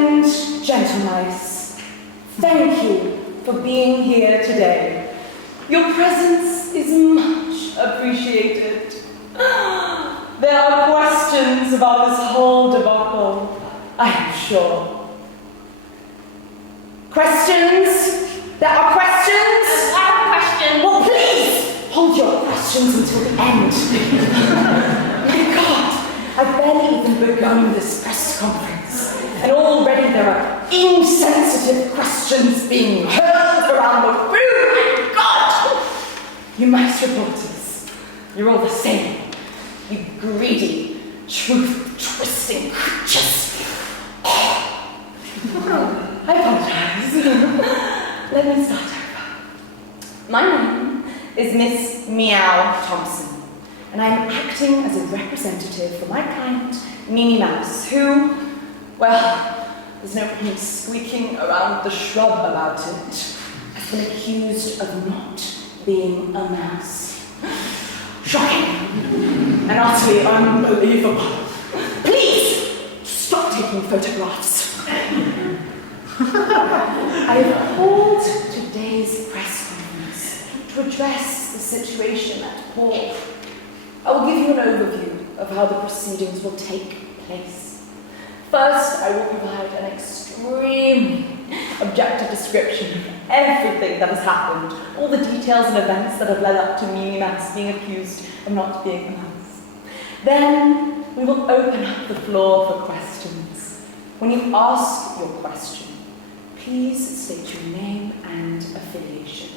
and gentle mice, thank you for being here today. Your presence is much appreciated. There are questions about this whole debacle, I am sure. Questions? There are questions? I have a question. Well, please, hold your questions until the end. My God, I've barely even begun this press conference, and already there are insensitive questions being hurled around the room. My God! You mice reporters, you're all the same. You greedy, truth-twisting creatures. I apologize. Let me start over. My name is Miss Meow Thompson, and I'm acting as a representative for my client, Minnie Mouse, who, well, there's no point squeaking around the shrub about it, has been accused of not being a mouse. Shocking and utterly unbelievable. Please stop taking photographs. I have called today's press conference to address the situation at Paul. I will give you an overview of how the proceedings will take place. First, I will provide an extremely objective description of everything that has happened, all the details and events that have led up to Minnie Mouse being accused of not being a mouse. Then, we will open up the floor for questions. When you ask your question, please state your name and affiliation.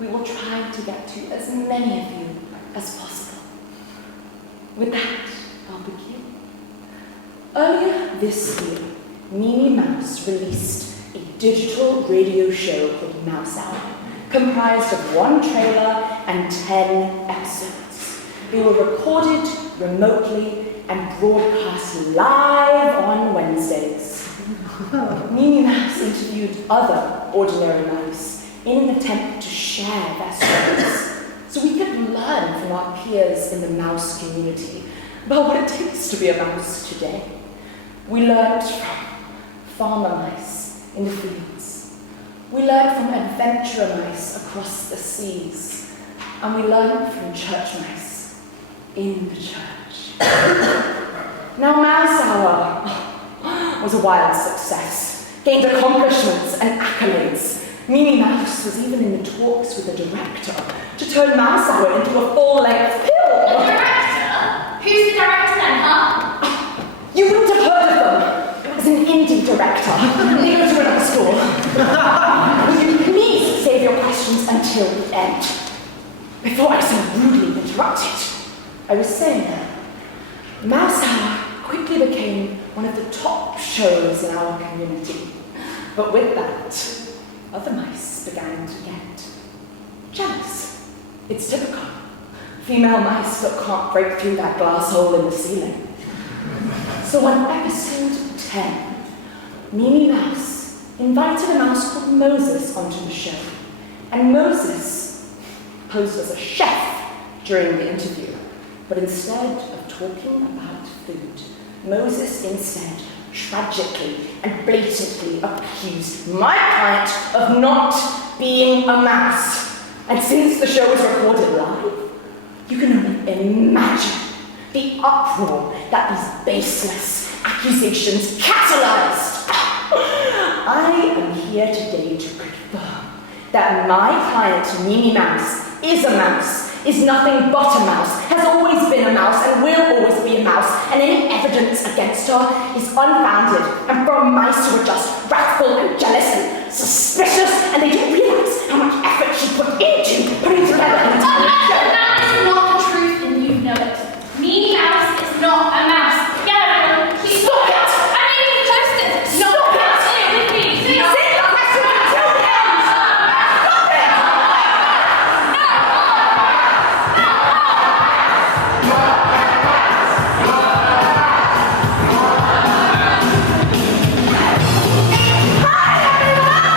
We will try to get to as many of you as possible. With that, I'll begin. Earlier this year, Minnie Mouse released a digital radio show called Mouse Hour, comprised of 1 trailer and 10 episodes. They were recorded remotely and broadcast live on Wednesdays. Minnie Mouse interviewed other ordinary mice in an attempt to share their stories, so we could learn from our peers in the mouse community about what it takes to be a mouse today. We learned from farmer mice in the fields. We learned from adventurer mice across the seas. And we learned from church mice in the church. Now, Mouse Hour was a wild success, gained accomplishments and accolades. Minnie Mouse was even in the talks with the director to turn Mouse Hour into a full-length film. The director? Who's the director then, huh? You wouldn't have heard of them. As an indie director, they go to another school. Will you please save your questions until the end? Before I so rudely interrupted, I was saying Mouse Hour quickly became one of the top shows in our community. But with that, other mice began to get jealous. It's typical. Female mice that can't break through that glass hole in the ceiling. So on episode 10, Minnie Mouse invited a mouse called Moses onto the show. And Moses posed as a chef during the interview. But instead of talking about food, Moses instead tragically and blatantly accused my client of not being a mouse. And since the show was recorded live, you can only imagine the uproar that these baseless accusations catalyzed. I am here today to confirm that my client, Minnie Mouse, is a mouse, is nothing but a mouse, has always been a mouse, and will always be a mouse, and any evidence against her is unfounded, and for mice who are just wrathful and jealous and suspicious, and they don't realize how much effort she put into putting together an entire show. That is not the truth, and you know it. Minnie Mouse is not a mouse. Get everyone, please Stop it! I need to post it. Stop it! Say the question until the end! Stop it! Hi, everyone!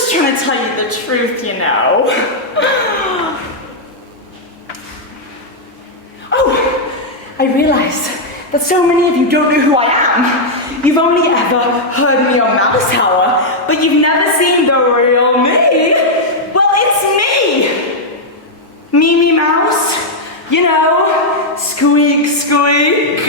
just trying to tell you the truth, you know. Oh, I realize that so many of you don't know who I am. You've only ever heard me on Mouse Hour, but you've never seen the real me. Well, it's me. Mimi Mouse. You know, squeak, squeak.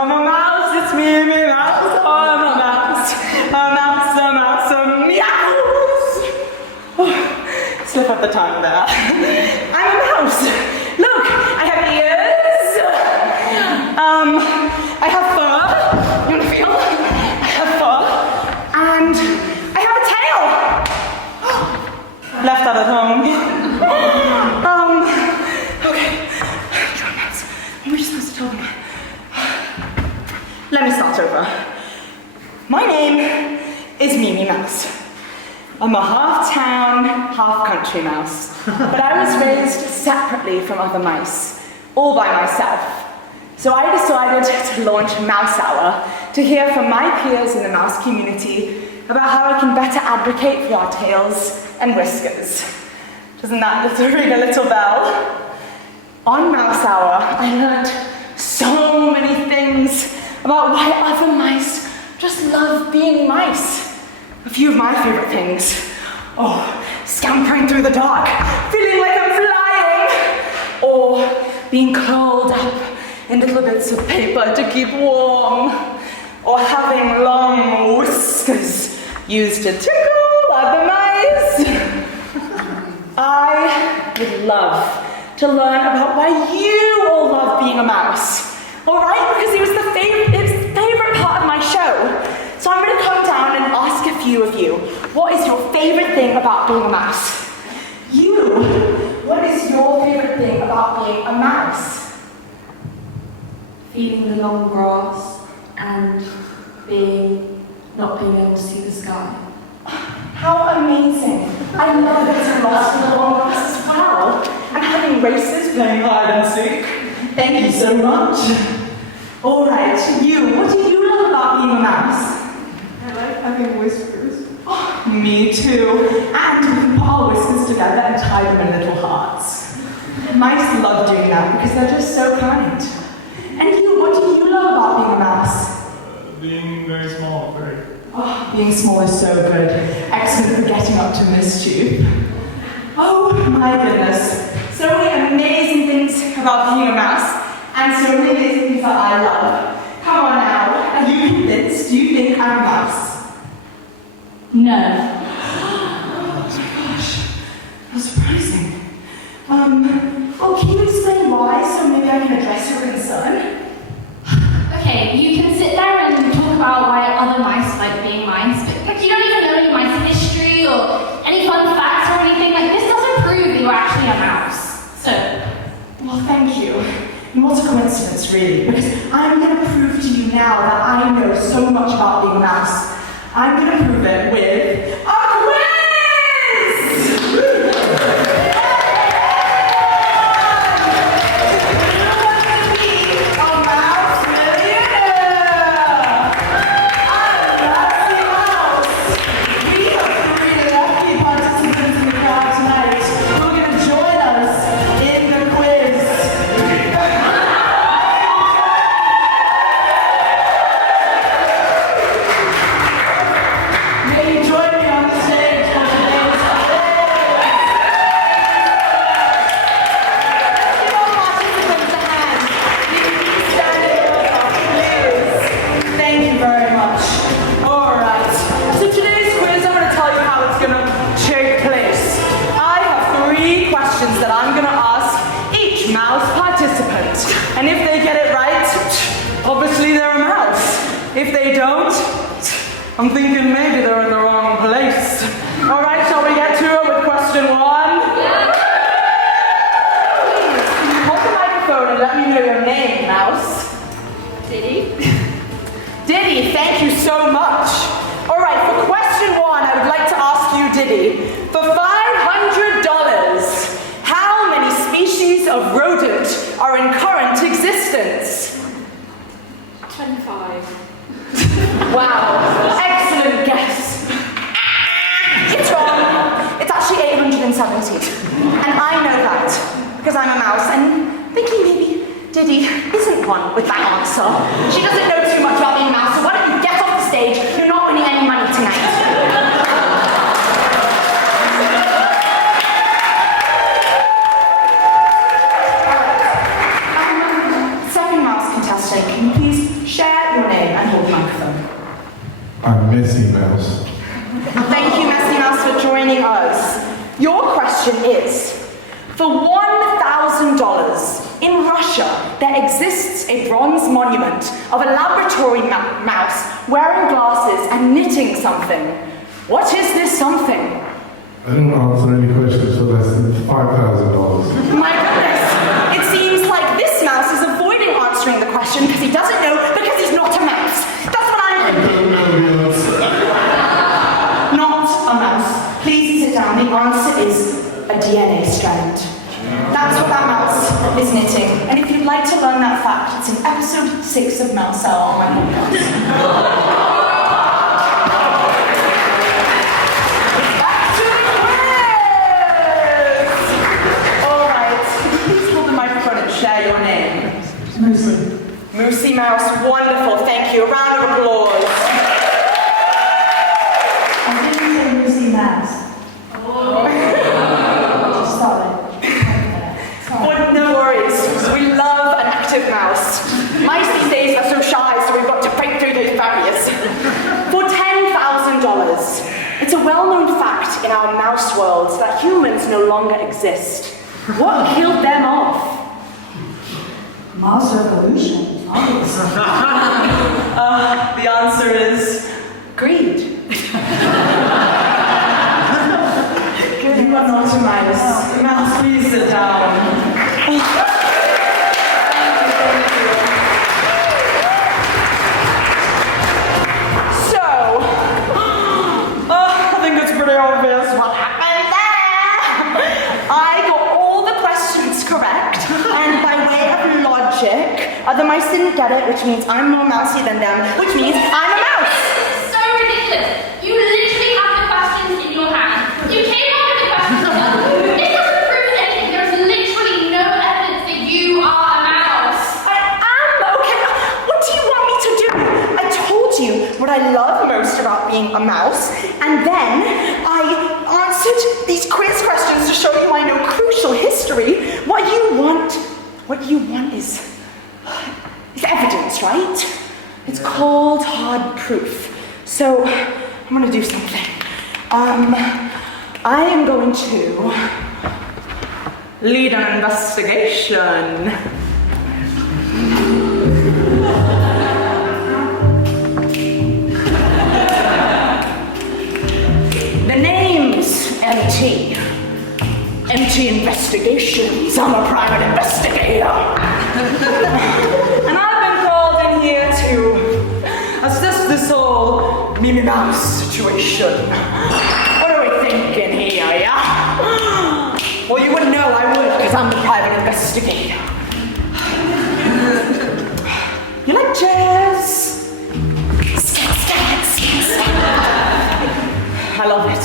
I'm a mouse, it's me, Mouse. Oh, I'm a mouse, meows. Oh, slip up the tongue there. I'm a mouse. Look, I have ears. I have fur. You wanna feel? I have fur. And I have a tail. Left out at home. Okay. You're a mouse. What were you supposed to tell them? Let me start over. My name is Mimi Mouse. I'm a half-town, half-country mouse. But I was raised separately from other mice, all by myself. So I decided to launch Mouse Hour to hear from my peers in the mouse community about how I can better advocate for our tails and whiskers. Doesn't that ring a little bell? On Mouse Hour, I learned so many things about why other mice just love being mice. A few of my favorite things. Oh, scampering through the dark, feeling like I'm flying. Or being curled up in little bits of paper to keep warm. Or having long whiskers used to tickle other mice. I would love to learn about why you all love being a mouse. All right, because it's the favorite part of my show. So I'm going to come down and ask a few of you, what is your favorite thing about being a mouse? You, what is your favorite thing about being a mouse? Feeling the long grass and not being able to see the sky. How amazing. I love getting lost in the long grass as well. And having races playing hide and seek. Thank you so much. All right, you, what do you love about being a mouse? I like having whiskers. Oh, me too. And we can put our whiskers together and tie them in little hearts. Mice love doing that because they're just so kind. And you, what do you love about being a mouse? Being very small, very. Oh, being small is so good. Excellent for getting up to mischief. Oh my goodness. So many amazing things about being a mouse, and so many amazing things that I love. Come on now, are you convinced? Do you think I'm a mouse? No. Oh my gosh, that's surprising. Oh, can you explain why, so maybe I can address your concern? Okay, you can sit there and talk about why other mice like being mice, but you don't even know any mice history or any fun facts or anything. Like, this doesn't prove that you're actually a mouse. So, well, thank you. And what a coincidence, really, because I'm going to prove to you now that I know so much about being a mouse. I'm going to prove it with a quiz! And if they get it right, obviously they're a mouse. If they don't, I'm thinking maybe they're in the wrong place. All right, shall we get to it with question one? Hold the microphone and let me know your name, mouse. Diddy? Diddy? Diddy, thank you so much. All right, for question 1, I would like to ask you, Diddy, for $500, how many species of rodent are in current existence? 25. Wow, excellent guess. It's wrong. It's actually 870. And I know that because I'm a mouse and thinking maybe Diddy isn't one with that answer. She doesn't know too much about being a mouse, so why don't you get off the stage? You're not winning any money tonight. Second mouse contestant, can you please share your name and hold the microphone? I'm Messy Mouse. Thank you, Messy Mouse, for joining us. Your question is, for $1,000, in Russia, there exists a bronze monument of a laboratory mouse wearing glasses and knitting something. What is this something? I didn't answer any questions for less than $5,000. My goodness, it seems like this mouse is avoiding answering the question because he doesn't know because he's not a mouse. That's what I don't know the answer. Not a mouse. Please sit down. The answer is a DNA strand. That's what that mouse is knitting. And if you'd like to learn that fact, it's in episode 6 of Mouse Cell on my podcast. Back to the quiz! All right. Please hold the microphone and share your name. Moosey. Moosey Mouse. Wonderful. Thank you. A round of applause. I didn't say Lucy Mouse. Sorry. Well, no worries. We love an active mouse. Mice these days are so shy, so we've got to break through those barriers. For $10,000, it's a well-known fact in our mouse world that humans no longer exist. What killed them off? Mouse revolution. Obviously. The answer is greed. You are not a mouse. Mouse, please sit down. So, I think it's pretty obvious what happened there. I got all the questions correct, and by way of logic, other mice didn't get it, which means I'm more mousy than them, which means I'm a mouse. This is so ridiculous. You literally have the questions in your hand. You came up with the questions yourself. This doesn't prove anything. There's literally no evidence that you are a mouse. I am, okay. What do you want me to do? I told you what I love most about being a mouse, and then I answered these quiz questions to show you I know crucial history. What you want is evidence, right? It's called hard proof. So I'm gonna do something. I am going to lead an investigation. The name's MT. MT Investigations. I'm a private investigator. And I've been called in here to assess this whole Mimi Mouse situation. What are we thinking here, yeah? Well, you wouldn't know I would, because I'm the private investigator. You like jazz? I love it.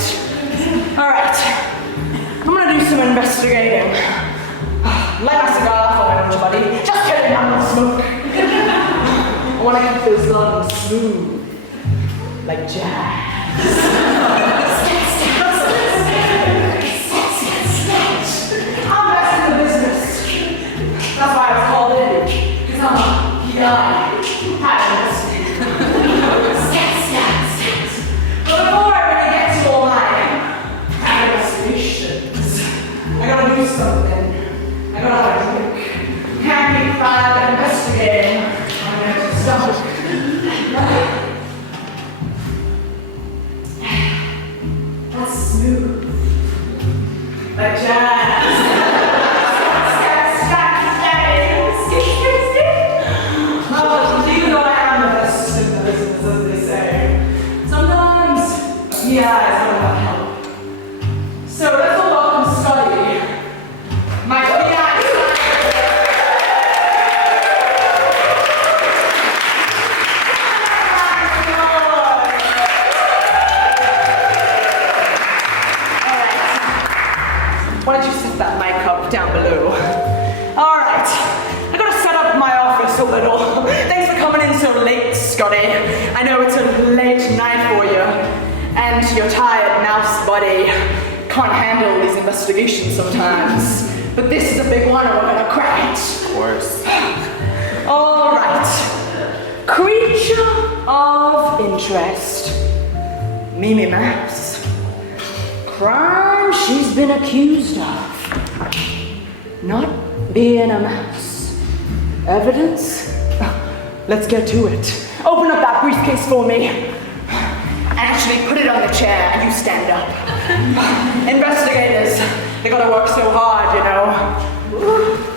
All right, I'm gonna do some investigating. Light my cigar for my lunch buddy. Just kidding, I'm gonna smoke. I wanna keep those lungs smooth, like jazz. I'm best in the business. That's why I was called in, because I'm a PI. But before I really get to all my investigations, I gotta do something. I gotta have a drink. Can't be private investigating. I'm gonna have to stop. as they say. Sometimes the eyes don't want help. So let's all welcome Scotty. My big eyes. Why don't you set that mic up down below? All right, I gotta set up my office a little. Thanks for coming in so late, Scotty. I know it's a late night for you, and your tired mouse body can't handle these investigations sometimes. But this is a big one, and we're gonna crack it. Of course. All right, creature of interest, Mimi Mouse. Crime she's been accused of. Not being a mouse. Evidence? Let's get to it. Open up that briefcase for me. And actually put it on the chair and you stand up. Investigators, they gotta work so hard, you know.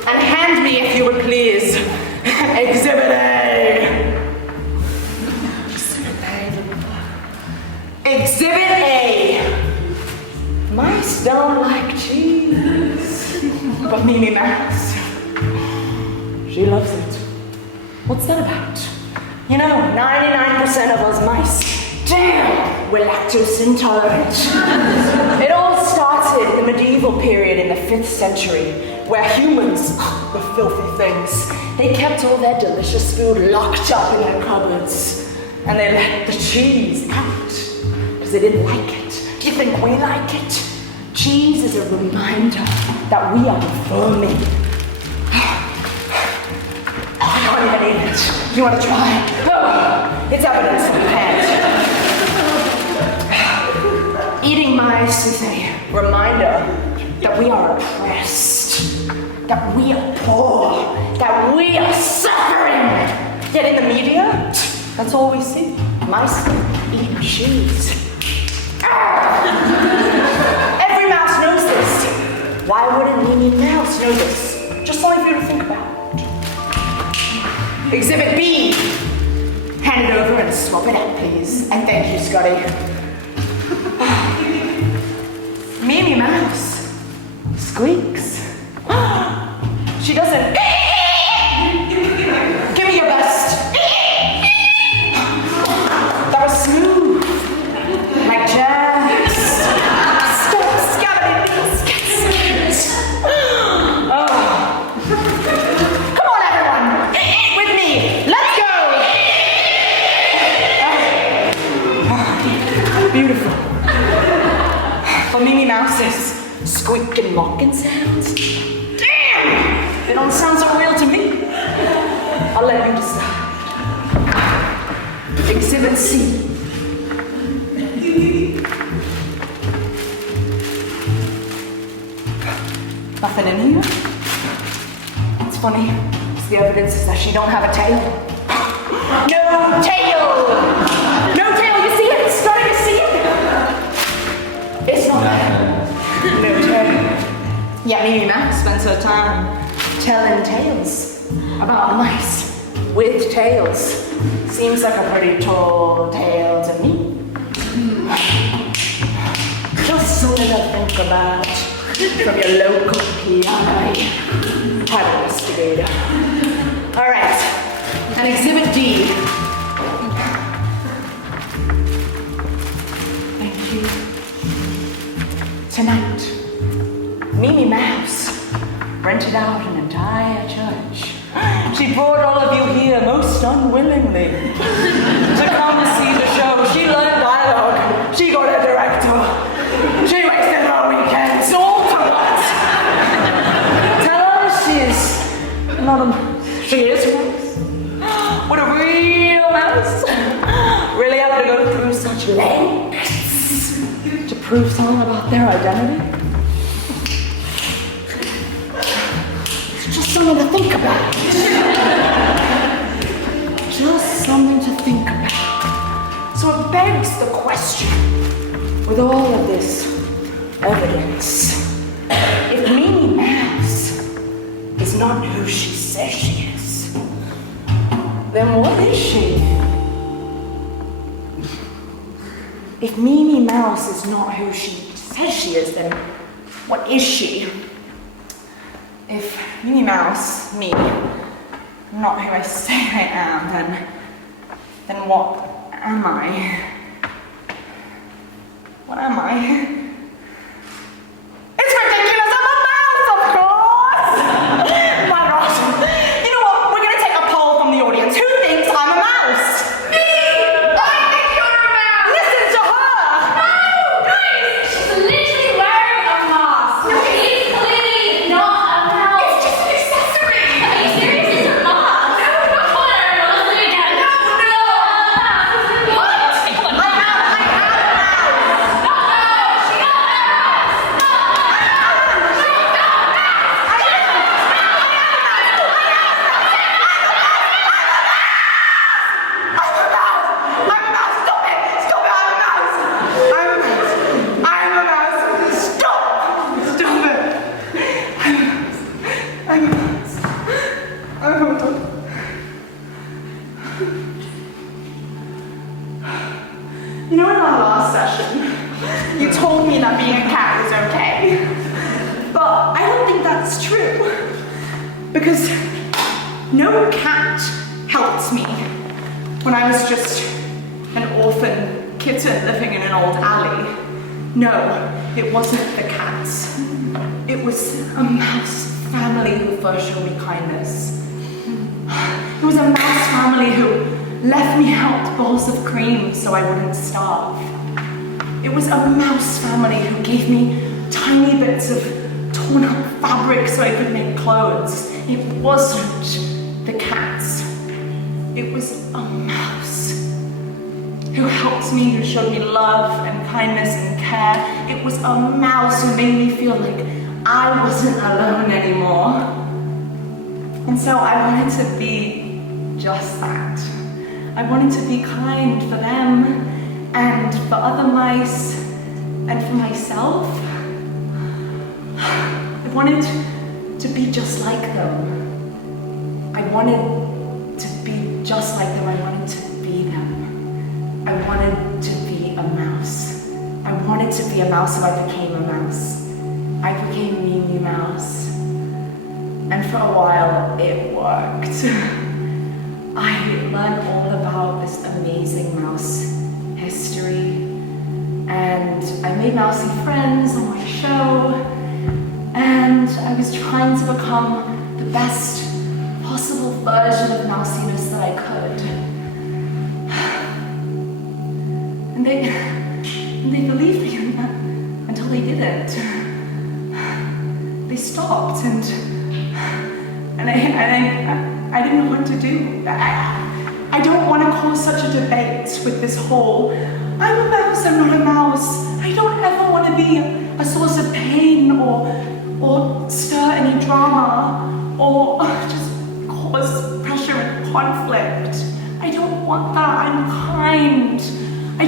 And hand me, if you would please, Exhibit A. Exhibit A. Mice don't like cheese, but Mimi Mouse, she loves it. What's that about? You know, 99% of us mice, damn, we're lactose intolerant. It all started in the medieval period in the 5th century, where humans were filthy things. They kept all their delicious food locked up in their cupboards, and they let the cheese out, because they didn't like it. Do you think we like it? Cheese is a reminder that we are vermin. I can't even eat it. Do you want to try? Oh, it's evidence that you can't. Eating mice is a reminder that we are oppressed, that we are poor, that we are suffering. Yet in the media, that's all we see. Mice eating cheese. Every mouse knows this. Why wouldn't Mimi Mouse know this? Just something for you to think about. Exhibit B. Hand it over and swap it out, please. And thank you, Scotty. Mimi Mouse squeaks. She doesn't. Give me your best. That was smooth. Like jazz. Stop scavenging these skits. Oh. Come on, everyone. With me. Let's go. Beautiful. For Mimi Mouse's squeak and mocking sounds. Damn! They don't sound so real to me. I'll let you decide. Exhibit C. Nothing in here. It's funny, because the evidence is that she don't have a tail. No tail! No tail, you see it? It's starting to see it. It's not there. No tail. Yeah, Mimi Mouse spends her time telling tales about mice with tails. Seems like a pretty tall tale to me. Just something to think about from your local PI, private investigator. All right, and Exhibit D. Thank you. Tonight, Mimi Mouse rented out an entire church. She brought all of you here most unwillingly to come and see the show. She learned dialogue. She got a director. She wasted her weekends all to what? Tell her she's not a mouse. She is a mouse. What a real mouse. Really have to go through such lengths to prove something about their identity. Just something to think about. Just something to think about. So it begs the question, with all of this evidence, if Mimi Mouse is not who she says she is, then what is she? If Mimi Mouse is not who she says she is, then what is she? If Mimi Mouse, me, not who I say I am, then what am I? What am I? It's ridiculous, I'm a mouse, of course! My gosh. You know what, we're gonna take a poll from the audience. Who thinks I'm a mouse? Me! I think you're a mouse! Listen to her! No! Guys! She's literally wearing a mask. No, it's clearly not a mouse. It's just an accessory. Are you serious? It's a mask. No, not for everyone. Let's do it again. No! What? Come on. You know, in our last session, you told me that being a cat was okay. But I don't think that's true. Because no cat helped me when I was just an orphan kitten living in an old alley. No, it wasn't the cats. It was a mouse family who first showed me kindness. It was a mouse family who left me out bowls of cream so I wouldn't starve. It was a mouse family who gave me tiny bits of torn up fabric so I could make clothes. It wasn't the cats. It was a mouse who helped me, who showed me love and kindness and care. It was a mouse who made me feel like I wasn't alone anymore. And so I wanted to be just that. I wanted to be kind for them, and for other mice, and for myself. I wanted to be just like them. I wanted to be just like them. I wanted to be them. I wanted to be a mouse. I wanted to be a mouse, so I became a mouse. I became Mimi Mouse. And for a while, it worked. I learned all about this amazing mouse history, and I made mousy friends on my show, and I was trying to become the best possible version of mousiness that I could. And they believed me until they didn't. They stopped, and I didn't know what to do. I don't want to cause such a debate with this whole, I'm a mouse, I'm not a mouse. I don't ever want to be a source of pain or stir any drama or just cause pressure and conflict. I don't want that. I'm kind. I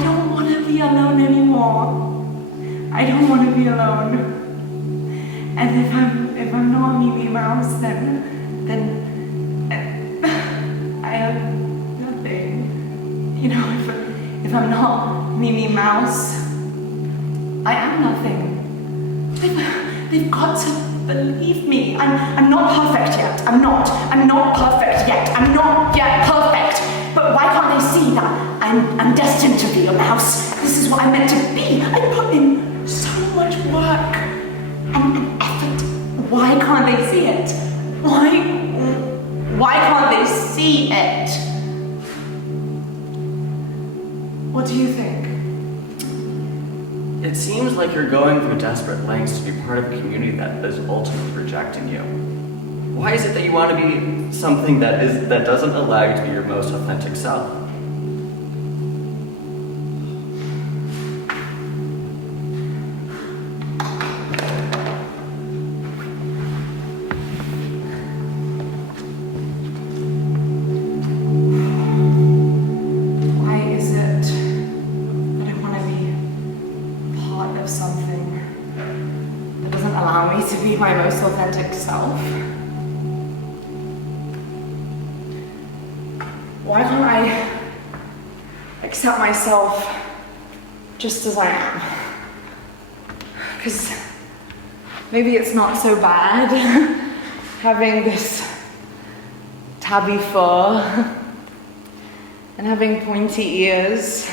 don't want to be alone anymore. I don't want to be alone. And if I'm not Mimi Mouse, then I have nothing. You know, if I'm not Mimi Mouse, I am nothing. They've got to believe me. I'm not perfect yet. I'm not perfect yet. I'm not yet perfect. But why can't they see that I'm destined to be a mouse? This is what I'm meant to be. I put in so much work and effort. Why can't they see it? Why can't they see it? What do you think? It seems like you're going through desperate lengths to be part of a community that is ultimately rejecting you. Why is it that you want to be something that doesn't allow you to be your most authentic self? My most authentic self. Why can't I accept myself just as I am. Because maybe it's not so bad having this tabby fur and having pointy ears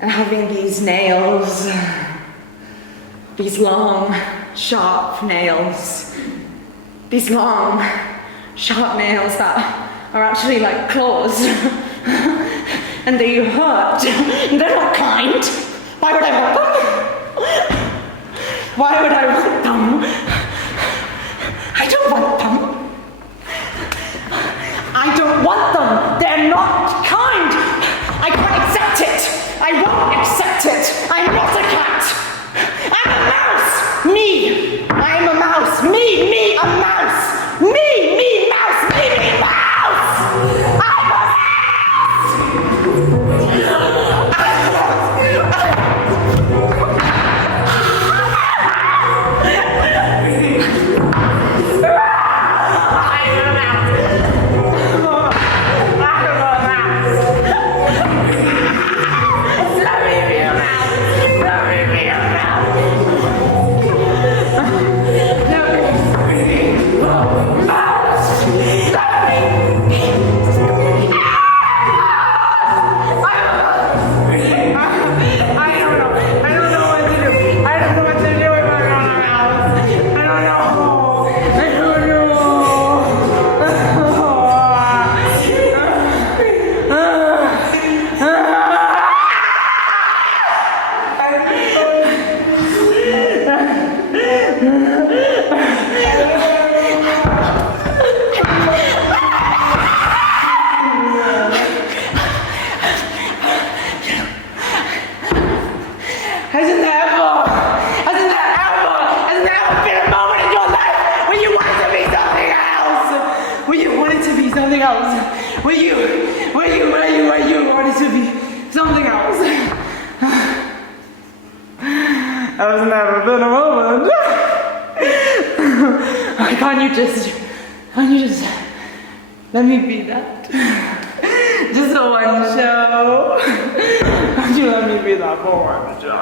and having these nails, these long, sharp nails, these long, sharp nails that are actually like claws and they hurt. They're not kind. Why would I want them? Why would I want them? I don't want them. I don't want them. They're not kind. I can't accept it. I won't accept it. I'm not a cat. I'm a mouse. Me. I'm a mouse. Me, a mouse. Me, mouse. Me, mouse. I'm a mouse. Can't you just let me be that? Just for one show. Can't you let me be that for one show?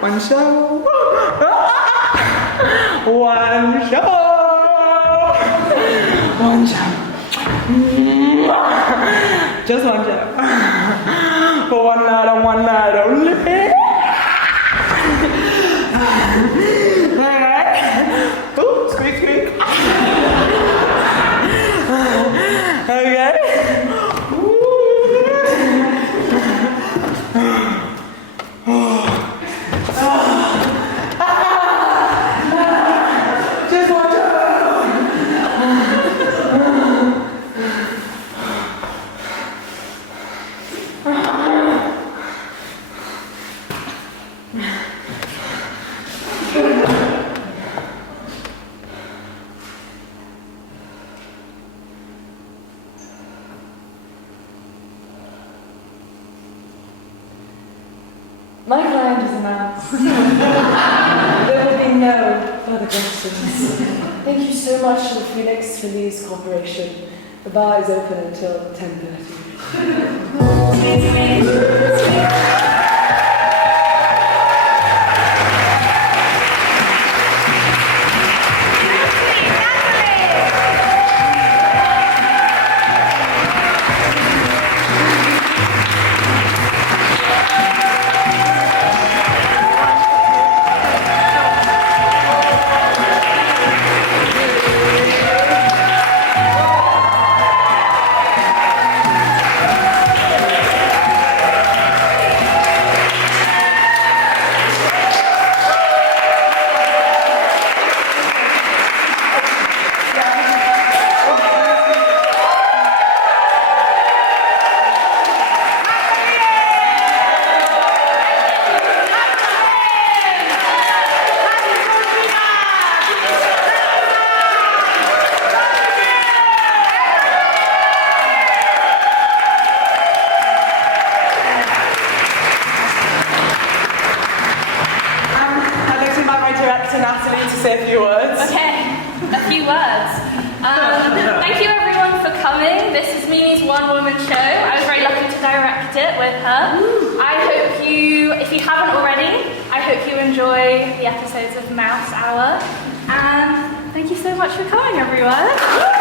One show. One show. One show. Just one show. For one night only. Ooh, squeak, squeak. Okay. Just one show. My client is a mouse. There will be no further questions. Thank you so much to the Phoenix Police Corporation. The bar is open until 10:30. Nathalee to say a few words. Okay, a few words. Thank you everyone for coming. This is Mimi's one-woman show. I was very lucky to direct it with her. I hope you, if you haven't already, I hope you enjoy the episodes of Mouse Hour. And thank you so much for coming, everyone.